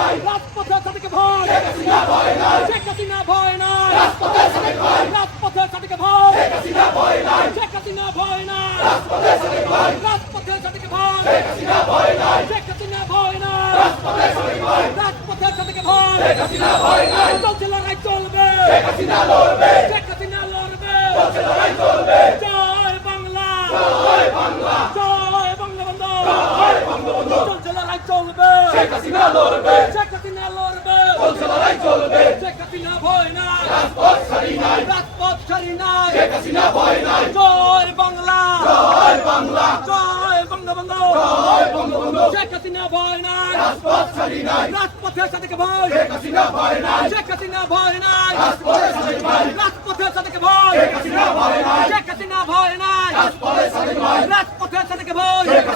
নাই রাজপথে সাদিকে ভয় শেখ হাসিনা ভয় নাই শেখ হাসিনা ভয় নাই রাজপথে সাদিক ভাই রাজপথে সাদিকে ভয় শেখ হাসিনা ভয় নাই শেখ হাসিনা ভয় নাই রাজপথে সাদিক ভাই রাজপথে সাদিকে ভয় শেখ হাসিনা ভয় নাই শেখ হাসিনা ভয় নাই রাজপথে সাদিক ভাই রাজপথে সাদিকে ভয় শেখ হাসিনা ভয় নাই চলছে লড়াই চলবে শেখ হাসিনা লড়বে শেখ হাসিনা লড়বে চলছে লড়াই চলবে জয় বাংলা জয় বাংলা জয় বঙ্গবন্ধু জয় বঙ্গবন্ধু চলছে লড়াই চলবে শেখ হাসিনা লড়বে শেখ হাসিনা লড়বে চলছে লড়াই চলবে শেখ হাসিনা ভয় নাই রাজপথ ছাড়ি নাই রাজপথ ছাড়ি নাই শেখ হাসিনা ভয় নাই জয় বাংলা জয় বাংলা জয় বঙ্গবন্ধু জয় বঙ্গবন্ধু শেখ হাসিনা ভয় নাই রাজপথ ছাড়ি নাই রাজপথে সাদিকে ভয় শেখ হাসিনা ভয় নাই শেখ হাসিনা ভয় নাই রাজপথে সাদিক ভাই রাজপথে সাদিকে ভয় শেখ হাসিনা ভয় নাই শেখ হাসিনা ভয় নাই রাজপথে সাদিক ভাই রাজপথে সাদিকে ভয়